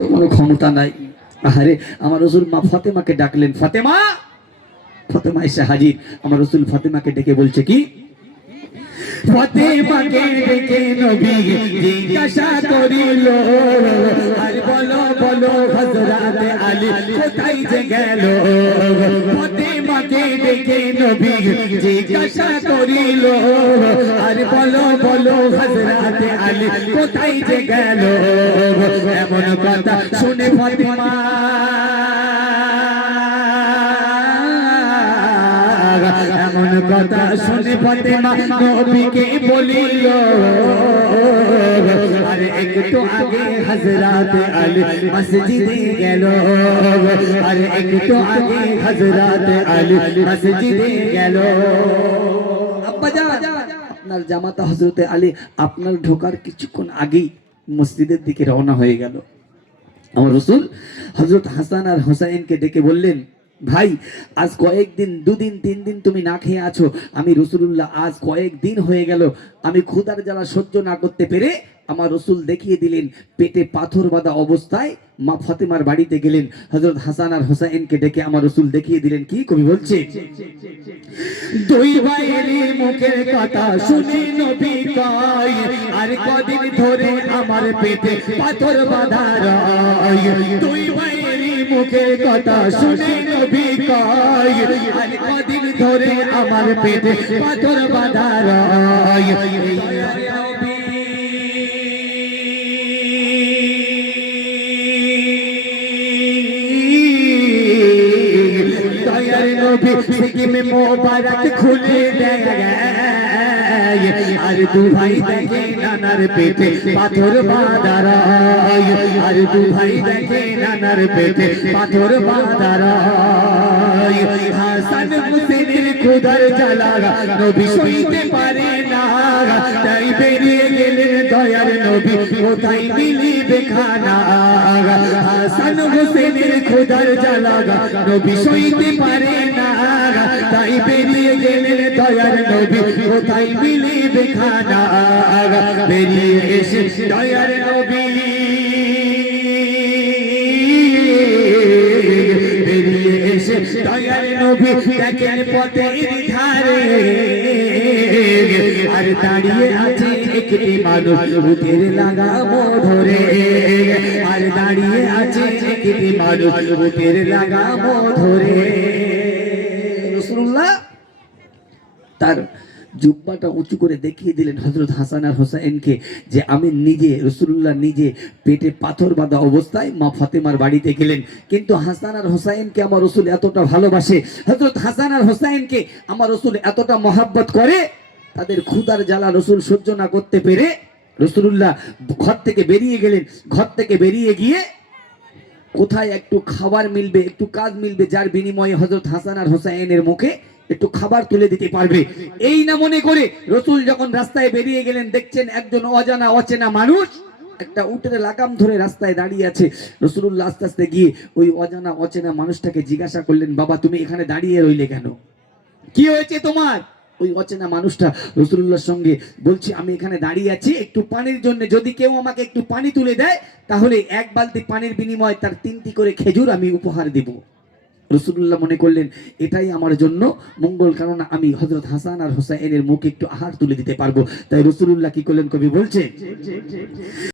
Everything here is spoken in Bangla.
কোনো ক্ষমতা নাই। আরে আমার রসুল মা ফাতেমাকে ডাকলেন, ফাতেমা। ফাতেমা এসে হাজির। আমার রসুল ফাতেমাকে ডেকে বলছে কি, ফাতেমাকে ডেকে নবী জিজ্ঞাসা করিল, আর বলো বলো হযরত আলী কোথায় যে গেল। ফাতেমাকে ডেকে নবী জিজ্ঞাসা করিল, আর বলো বলো হযরত আলী কোথায় যে গেল। এমন কথা শুনে ফাতেমা এমন কথা শুনে ফাতেমা নবীকে বলিল, আর একটু আগে হযরত আলী মসজিদে গেল, আর একটু আগে হযরত আলী মসজিদে গেল। আব্বাজান, আপনার জামাতা হযরত আলী আপনার ঢোকার কিছুক্ষণ আগেই মসজিদের দিকে রওনা হয়ে গেল। আমার রাসূল হযরত হাসান আর হুসাইনকে ডেকে বললেন, ভাই আজ কয়েকদিন, দুদিন তিন দিন তুমি না খেয়ে আছো। আমি রাসূলুল্লাহ আজ কয়েকদিন হয়ে গেল আমি ক্ষুধার জ্বালা সহ্য না করতে পেরে আমার রাসূল দেখিয়ে দিলেন পেটে পাথর বাঁধা অবস্থায় মা ফাতেমার বাড়িতে গেলেন। হযরত হাসান আর হুসাইনকে ডেকে আমার রাসূল দেখিয়ে দিলেন কি, কবি বলছে, দুই ভাইয়ের মুখের কথা শুনে নবী কয়, আর কদিন ধরে আমার পেটে পাথর বাঁধা রয়। দুই ভাইয়ের মুখের কথা শুনে নবী কয়, আর কদিন ধরে আমার পেটে পাথর বাঁধা রয়। সিকিমে মোবারক খুলে দেয়, আর দু ভাই দেখে নানার পেটে পাথর বাঁধা রয়, আর দু ভাই দেখে নানার পেটে পাথর বাঁধা রয়। হাসান হুসেনের ক্ষুধার জ্বালা নবী সইতে পারে না, তাই বেরিয়ে গেলেন দয়ার নবী কোথায় মিলিবে খানা। হাসান হুসেনের ক্ষুধার জ্বালা নবী সইতে পারে না, তাই বেরিয়ে গেলেন দয়ার নবী কোথায় মিলিবে খানা। বেরিয়ে এসে দয়ার নবী বেরিয়ে এসে দয়ার নবী দেখেন পথের ধারে, আর দাঁড়িয়ে আছে একটি মানুষ বুকের লাগামো ধরে, আর দাঁড়িয়ে আছে একটি মানুষ বুকের লাগামো ধরে। রাসূলুল্লাহ তার জুব্বাটা উঁচু করে দেখিয়ে দিলেন হযরত হাসান আর হুসাইনকে যে আমি নিজে, রাসূলুল্লাহ নিজে পেটে পাথর বাঁধা অবস্থায় মা ফাতেমার বাড়িতে গেলেন। কিন্তু হাসান আর হুসাইনকে আমার রাসূল এতটা ভালোবাসে, হযরত হাসান আর হুসাইনকে আমার রাসূল এতটা মহব্বত করে, তাদের ক্ষুধার জ্বালা রাসূল সহ্য না করতে পেরে রাসূলুল্লাহ ঘর থেকে বেরিয়ে গেলেন। ঘর থেকে বেরিয়ে গিয়ে কোথায় একটু খাবার মিলবে, একটু কাজ মিলবে, যার বিনিময়ে হযরত হাসান আর হুসাইনের মুখে একটু খাবার তুলে দিতে পারবে, এই না মনে করে রাসূল যখন রাস্তায় বেরিয়ে গেলেন, দেখছেন একজন অজানা অচেনা মানুষ একটা উটের লাগাম ধরে রাস্তায় দাঁড়িয়ে আছে। রাসূলুল্লাহ আস্তে আস্তে গিয়ে ওই অজানা অচেনা মানুষটাকে জিজ্ঞাসা করলেন, বাবা তুমি এখানে দাঁড়িয়ে রইলে কেন, কি হয়েছে তোমার? ওই অচেনা মানুষটা রাসূলুল্লাহর সঙ্গে বলছে, আমি এখানে দাঁড়িয়ে আছি একটু পানির জন্য, যদি কেউ আমাকে একটু পানি তুলে দেয় তাহলে এক বালতি পানির বিনিময়ে তার 3টি করে খেজুর আমি উপহার দিব। রাসূলুল্লাহ মনে করলেন এটাই আমার জন্য মঙ্গল, কারণ আমি হযরত হাসান আর হুসাইনের মুখে একটু আহার তুলে দিতে পারবো। তাই রাসূলুল্লাহ কি করলেন, কবি বলছে,